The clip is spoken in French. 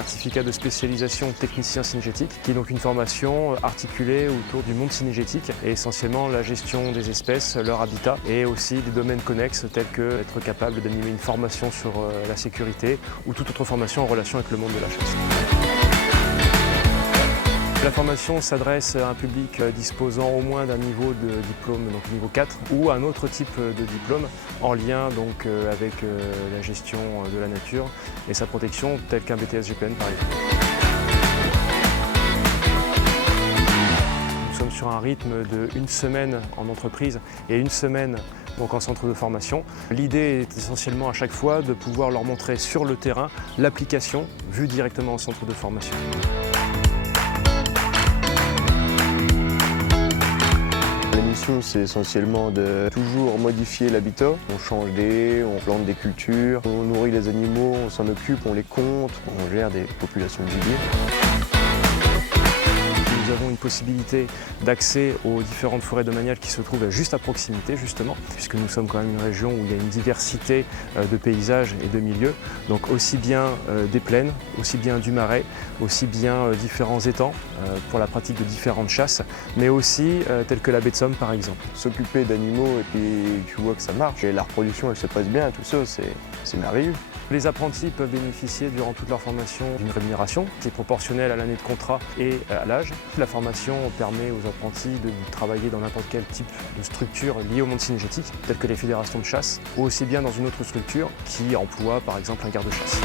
certificat de spécialisation technicien cynégétique, qui est donc une formation articulée autour du monde cynégétique et essentiellement la gestion des espèces, leur habitat et aussi des domaines connexes tels que être capable d'animer une formation sur la sécurité ou toute autre formation en relation avec le monde de la chasse. La formation s'adresse à un public disposant au moins d'un niveau de diplôme, donc niveau 4, ou un autre type de diplôme en lien donc, avec la gestion de la nature et sa protection, tel qu'un BTS GPN par exemple. Nous sommes sur un rythme de 1 semaine en entreprise et 1 semaine donc en centre de formation. L'idée est essentiellement à chaque fois de pouvoir leur montrer sur le terrain l'application vue directement en centre de formation. La mission, c'est essentiellement de toujours modifier l'habitat. On change on plante des cultures, on nourrit les animaux, on s'en occupe, on les compte, on gère des populations de gibier. Nous avons une possibilité d'accès aux différentes forêts domaniales qui se trouvent juste à proximité justement, puisque nous sommes quand même une région où il y a une diversité de paysages et de milieux, donc aussi bien des plaines, aussi bien du marais, aussi bien différents étangs pour la pratique de différentes chasses, mais aussi telles que la baie de Somme par exemple. S'occuper d'animaux et puis tu vois que ça marche et la reproduction elle se passe bien, tout ça c'est merveilleux. Les apprentis peuvent bénéficier durant toute leur formation d'une rémunération qui est proportionnelle à l'année de contrat et à l'âge. La formation permet aux apprentis de travailler dans n'importe quel type de structure liée au monde cynégétique, telles que les fédérations de chasse, ou aussi bien dans une autre structure qui emploie par exemple un garde-chasse.